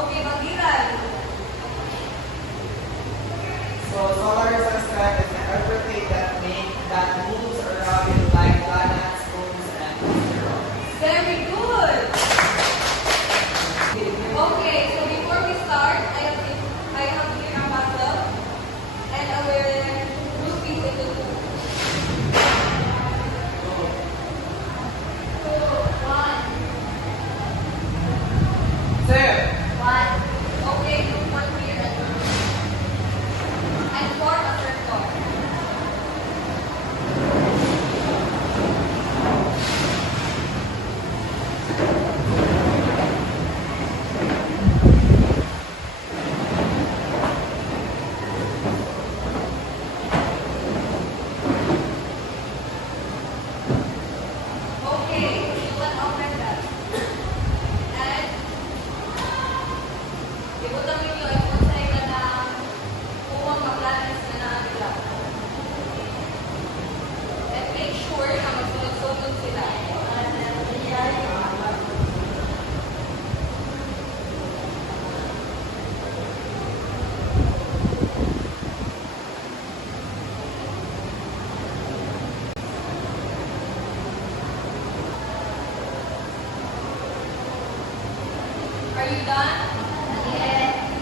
Okay, magiran. So solar system is an everything that moves around it like planets, moons, and asteroids. Very good. Okay, so before we start, I have here a puzzle, and I will proceed with the two. Sir, Okay, group one here and form a circle. Okay, you can open that. And ibutan ninyo ay kung sa'yo ka na kung mag-planets na nakakita. And make sure na magsunod-sunod sila. Are you done? Yes.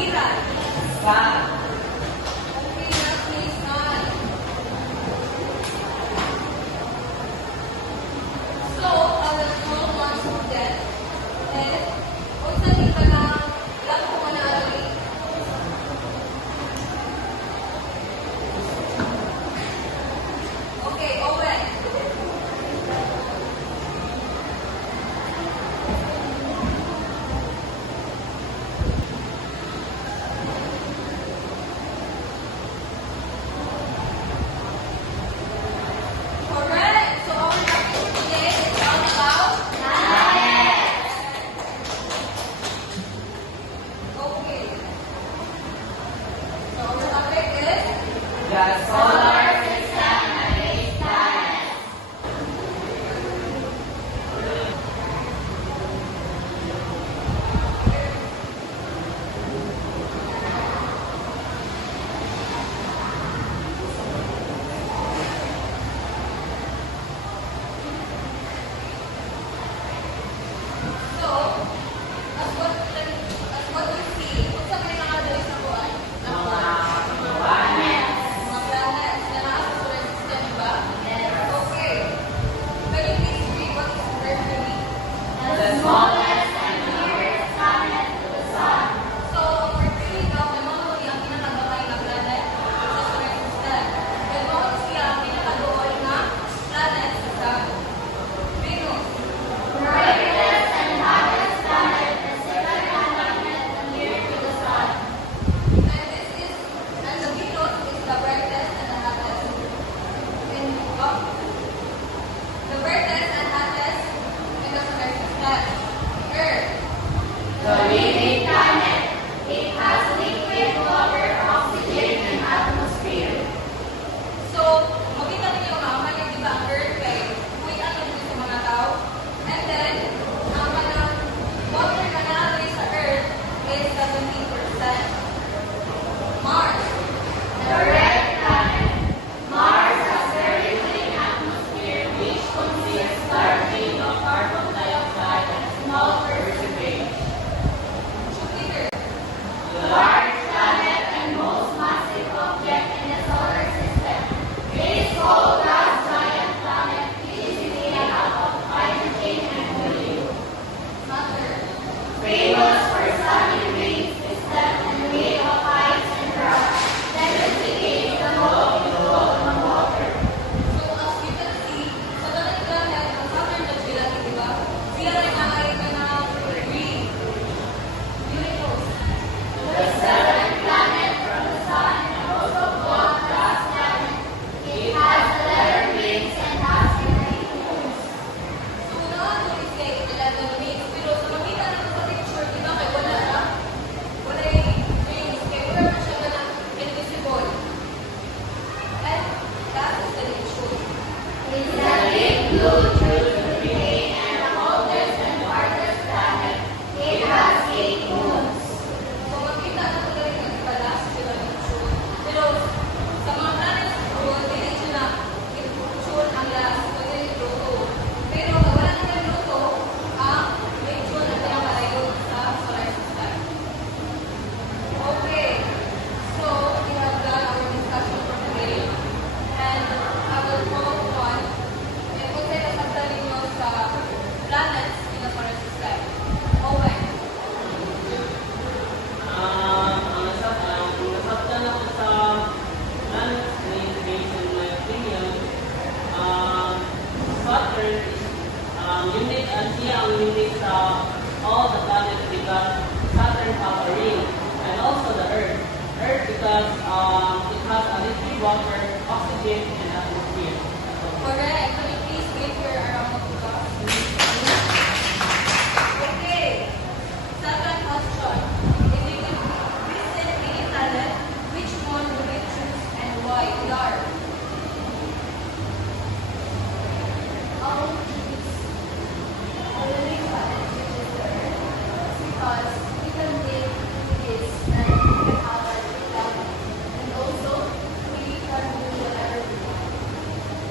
Bagiran. Sun. Okay, next is sun. So, our small ones of that is, kung sa kita lang, lang kung manali. Okay, Owen. Correct. So our topic for today is all about okay. So our topic is The solar. so as what you see. Kung sa may mga dali sa buwan, na mga planets na nasa solar system, ba? Okay. Can you please read what is Mercury? The smallest. So, Mercury daw ay mamuli ang pinakagabay na planet sa solar system. Then, mamuli siya ang pinakaduol na planet sa Venus. And the Venus is the brightest and the hottest. The brightest and hottest in the solar system. Earth. The living. So, makita ninyo nga, may di ba ang Earth kay kung ano dito sa mga tao. And then, ang kanang water na nakalagay sa Earth is 70%. Mars. Jupiter. Saturn. So, as you can see, sa dalang planet, ang Saturn na sila, di ba? Sila rin ang ay green. Beautiful. So, una, tulis kay 11 weeks. Pero sa makita naman sa picture, di ba, kay wala na. Wala yung rings, kay wala na siya na invisible. And that is the issue. So, makita na ko rin nagpalas sila ng issue. Pero, sa mga planets ko, hindi siya na issue ang last, pwede yung Pluto. Pero, wala na yung Pluto, ang issue na pinakalayo sa solar system. Okay. So, we have done our discussion for today. And I will follow on. And kung sa'yo nasagdan ninyo sa planets in the solar system. Owen. Nasabtan ako sa planets na based on my opinion. Saturn is unique, siya ang unique sa all the planets because Saturn has a ring, and also the Earth. Earth because it has a liquid water, oxygen, and atmosphere. Correct. Can you please give your round of applause? Okay. Second question. If you could visit any planet, which one would you choose and why? Dar. Because we can live with this and we can have our freedom. And also, we can do whatever we want.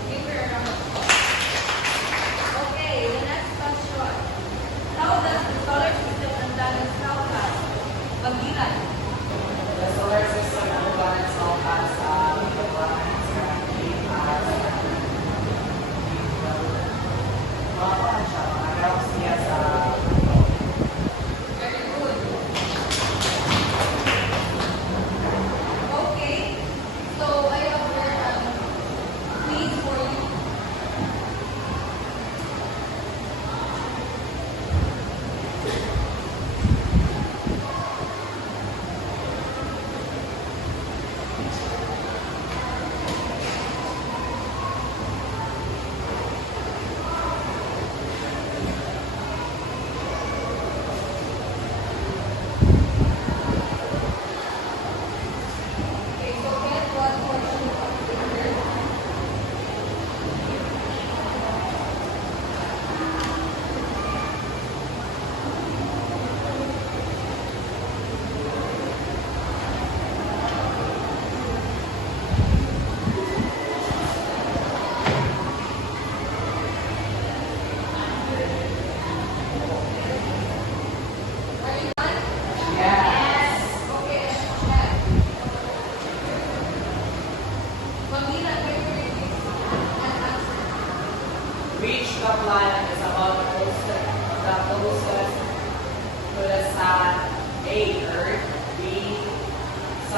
Give her a round of applause. Okay, the next question. How does the solar system and planets forecast? Bagiran.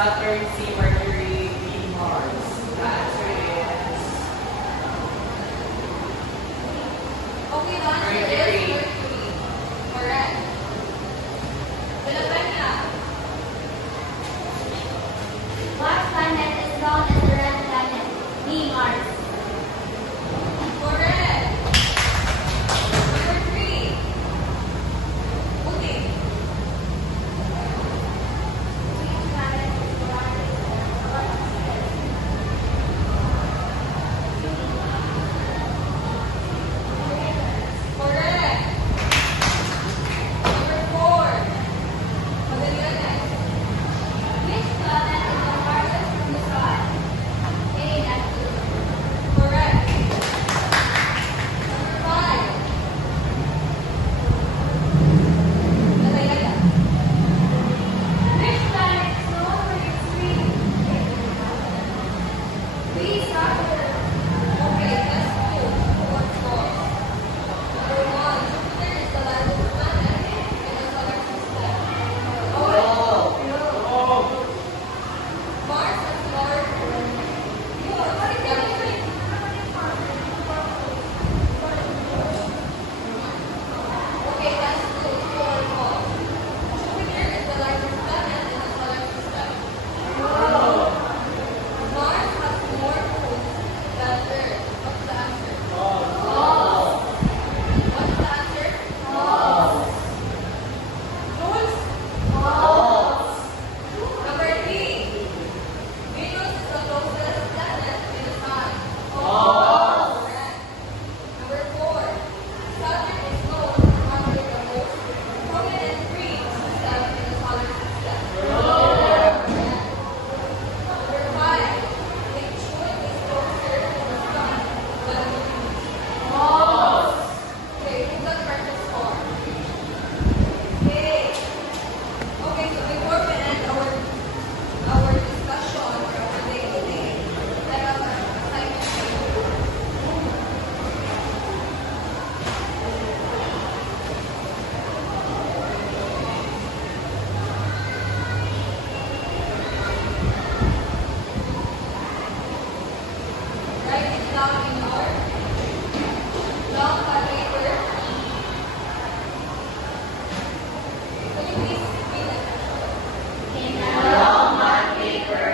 Saturn, C, Mercury, D, Mars. The answer is Okay, the answer is Mercury. Mercury. Correct. Dalapan na. What planet is known as the red planet? B. Mars. Correct. Number 3. Uli. Which planet is the largest in our solar system? Correct. Number 4. Madali lang yan. Which planet is the farthest from the sun? A. Neptune. Correct. Number 5. Madali lang yan. Which planet is known for its ring? B. Saturn. Okay, let's go. What's false? Number 1. Jupiter is the largest planet in the solar system. Mars is larger. More. Okay, that's true. True or false? Jupiter is the largest planet in the solar system. Mars has more moons than Earth. What's the answer? False. What's the answer? False. Jules? False. Number 3. Venus is the closest planet to the sun. False. Correct. Number 4. Saturn is known for having the most prominent ring system in the solar system. Correct. Number 5. Neptune is closer to the sun than Venus. False. Okay, who's the correct score? Okay. Okay, so before we end our discussion for today, let us assignment to you. Write it down in your long calculator. Can you please read it? In a long map paper,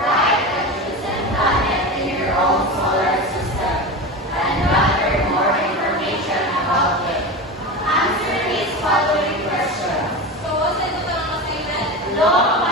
write the chosen planet in your own solar system and gather more information about it. Answer these following questions. So, what's the total assignment? Long